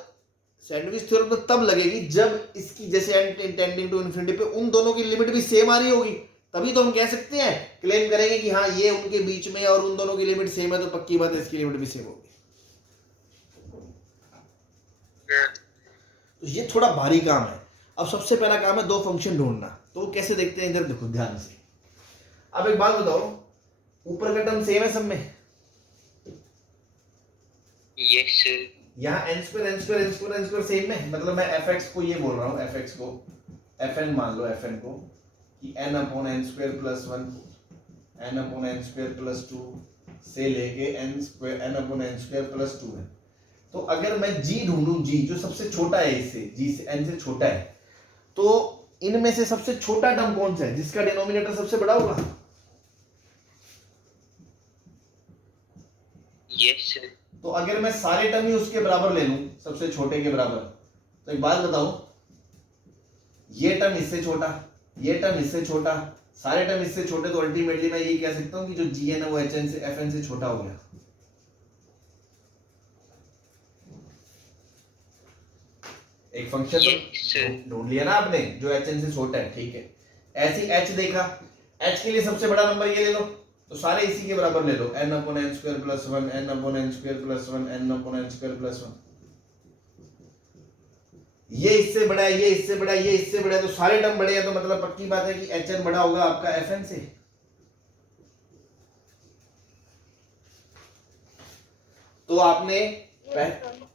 सैंडविच थ्योरम तो तब लगेगी जब इसकी जैसे एन टेंडिंग टू इन्फिनिटी पे उन दोनों की लिमिट भी सेम आ रही होगी, तभी तो हम कह सकते हैं, क्लेम करेंगे कि हाँ ये उनके बीच में और उन दोनों की लिमिट सेम है, तो पक्की बात है इसकी लिमिट भी सेम होगी। तो ये थोड़ा भारी काम है। अब सबसे पहला काम है दो फंक्शन ढूंढना, तो कैसे देखते हैं इधर देखो ध्यान से। अब एक बात बताओ, ऊपर का टर्म सेम है सब में? Yes sir. यहाँ n square n square n square n square same है, मतलब मैं fx को ये बोल रहा हूँ, fx को fn मान लो, fn को कि n upon n square plus 1 n upon n square plus 2 से लेके n square n upon n square plus 2 है। तो अगर मैं g ढूंढूं, g जो सबसे छोटा है इससे, g से n से छोटा है, तो इनमें से सबसे छोटा टर्म कौन सा है जिसका डिनोमिनेटर सबसे बड़ा होगा? Yes sir. तो अगर मैं सारे टर्म ही उसके बराबर ले लूं, सबसे छोटे के बराबर, तो एक बात बताओ, ये टर्म इससे छोटा, ये टर्म इससे छोटा, सारे टर्म इससे छोटे, तो अल्टीमेटली मैं ये कह सकता हूं कि जो gn है वो hn से fn से छोटा हो गया। एक फंक्शन तो ढूंढ लिया ना आपने जो hn से छोटा है, ठीक है। ऐसी h देखा, h के लिए सबसे बड़ा नंबर ये ले लो, तो सारे इसी के बराबर ले लो, n upon n square plus 1 n upon n square plus 1 n upon n square plus 1। ये इससे बड़ा है, ये इससे बड़ा है, ये इससे बड़ा है, तो सारे टर्म बड़े हैं, तो मतलब पक्की बात है कि hn बड़ा होगा आपका fn से। तो आपने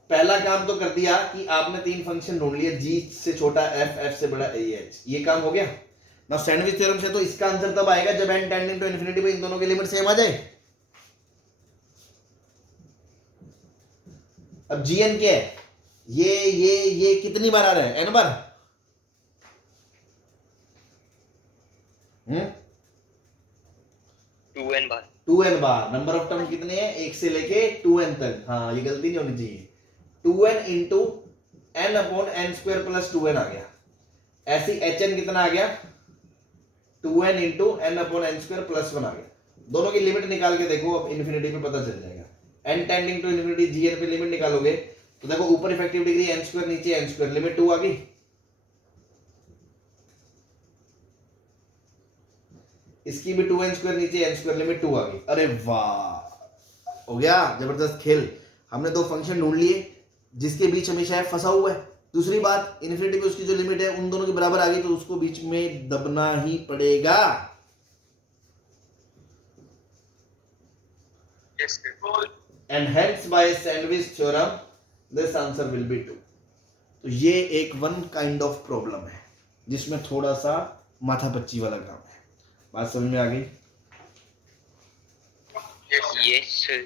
पहला काम तो कर दिया कि आपने तीन फंक्शन ढूंढ लिया, g से छोटा f, f से बड़ा h, ये काम हो गया ना। सैंडविच थ्योरम से तो इसका आंसर तब आएगा जब n टेंडिंग टू इन्फिनिटी पे इन दोनों की लिमिट सेम आ जाए। अब gn क्या है? ये कितनी बार आ रहा है? n bar. 2n bar. 2n bar. Number of term कितने हैं? 1 से लेके 2n तक। हाँ ये गलती नहीं होनी चाहिए। 2n into n upon n square plus 2n आ गया। ऐसी hn कितना आ गया? 2n into n upon n square plus 1 आ गया। दोनों की लिमिट निकाल के देखो, अब इन्फिनिटी पे पता चल जाएगा। n tending to infinity gn पे लिमिट निकालोगे तो देखो ऊपर इफेक्टिव डिग्री n स्क्वायर, नीचे n स्क्वायर, लिमिट 2 आ गई। इसकी भी 2n स्क्वायर, नीचे n स्क्वायर, लिमिट 2 आ गई। अरे वाह, हो गया जबरदस्त खेल। हमने दो फंक्शन ढूंढ लिए जिसके बीच हमेशा f फंसा हुआ है। दूसरी बात, इन्फिनिटी पे उसकी जो लिमिट है उन दोनों के बराबर आ गई, तो उसको बीच में दबना ही पड़ेगा। Yes, sir. And hence by Sandwich theorem this answer will be 2। तो ये एक वन काइंड ऑफ प्रॉब्लम है जिसमें थोड़ा सा माथापच्ची वाला काम है। बात समझ में आ गई? Yes sir.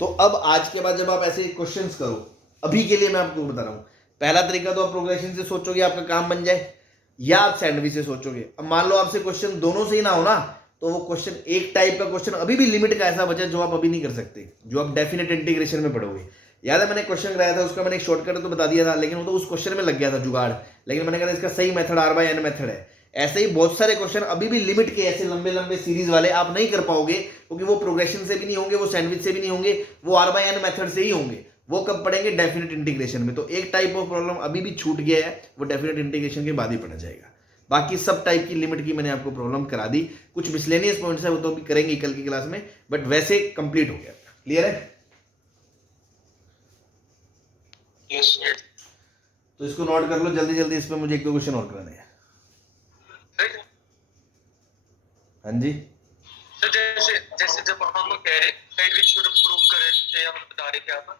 तो अब आज के बाद जब आप ऐसे क्वेश्चंस करो, अभी के लिए मैं आपको बता रहा हूं, पहला तरीका तो आप प्रोग्रेशन से सोचोगे आपका काम बन जाए। या आप सैंडविच से सोचोगे। अब मान लो आपसे क्वेश्चन दोनों से ही ना हो ना, तो वो क्वेश्चन एक टाइप का क्वेश्चन अभी भी लिमिट का ऐसा बचा जो आप अभी नहीं कर सकते, जो आप डेफिनेट इंटीग्रेशन में पढ़ोगे। याद है मैंने क्वेश्चन कराया था, उसका मैंने एक शॉर्टकट तो बता दिया था, लेकिन वो तो उस क्वेश्चन में लग गया था जुगाड़, लेकिन मैंने कहा इसका सही मेथड R/N मेथड है। ऐसे ही बहुत सारे क्वेश्चन अभी भी लिमिट के ऐसे लंबे लंबे सीरीज वाले आप नहीं कर पाओगे, क्योंकि वो प्रोग्रेशन से भी नहीं होंगे, वो सैंडविच से भी नहीं होंगे, वो R/N मेथड से ही होंगे। वो कब पढ़ेंगे? डेफिनेट इंटीग्रेशन में। तो एक टाइप ऑफ प्रॉब्लम अभी भी छूट गया है, वो डेफिनेट इंटीग्रेशन के बाद ही पढ़ा जाएगा। बाकी सब टाइप की लिमिट की मैंने आपको प्रॉब्लम करा दी। कुछ मिसलेनियस पॉइंट्स है वो तो भी करेंगे कल की क्लास में, बट वैसे कंप्लीट हो गया। क्लियर है? Yes sir. तो इसको नोट कर लो जल्दी जल्दी, इस पे मुझे एक दो क्वेश्चन और कराने हैं। हाँ जी तो जैसे जैसे जब हम कह रहे सैंडविच को प्रूव कर रहे थे, हम बता रहे थे आप,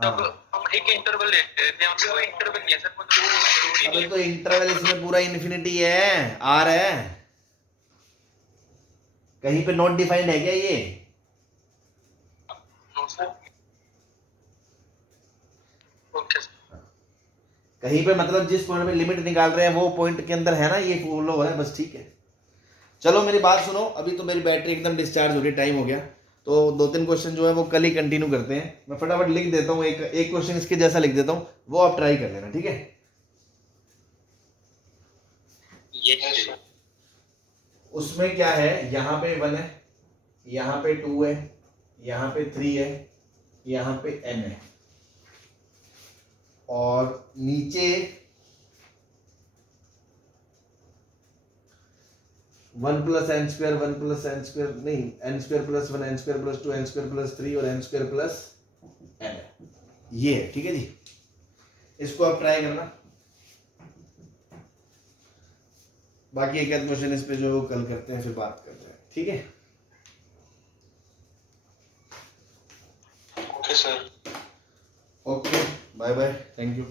तब हम एक इंटरवल लेते थे, हम वो इंटरवल नहीं है सर, मतलब जरूरी नहीं अबे तो इंटरवल इसमें पूरा इन्फिनिटी है, आर है, कहीं पे नॉट डिफाइंड है क्या ये? Okay sir. कहीं पे मतलब जिस पॉइंट पे लिमिट निकाल रहे हैं वो पॉइंट के अंदर है ना, ये फॉलो हो रहा है बस, ठीक है। चलो मेरी बात सुनो, अभी तो मेरी बैटरी एकदम डिस्चार्ज हो रही, टाइम हो गया, तो 2-3 क्वेश्चन जो है वो कल ही कंटिन्यू करते हैं। मैं फटाफट लिख देता हूँ, एक क्वेश्चन इसके जैसा लिख देता हूँ, वो आप ट्राई कर लेना, ठीक है? यस उसमें क्या है, यहाँ पे 1 है, यहाँ पे 2 है, यहाँ पे 3 है, यहाँ पे n है, और नीचे 1 + n² 1 + n² नहीं, n² + 1 n² + 2 n² + 3 और n² + n है, ये है, ठीक है जी। इसको आप ट्राई करना, बाकी एक आध क्वेश्चन इस पे जो कल करते हैं, फिर बात करते हैं, ठीक है? Okay sir. Okay, bye bye, thank you.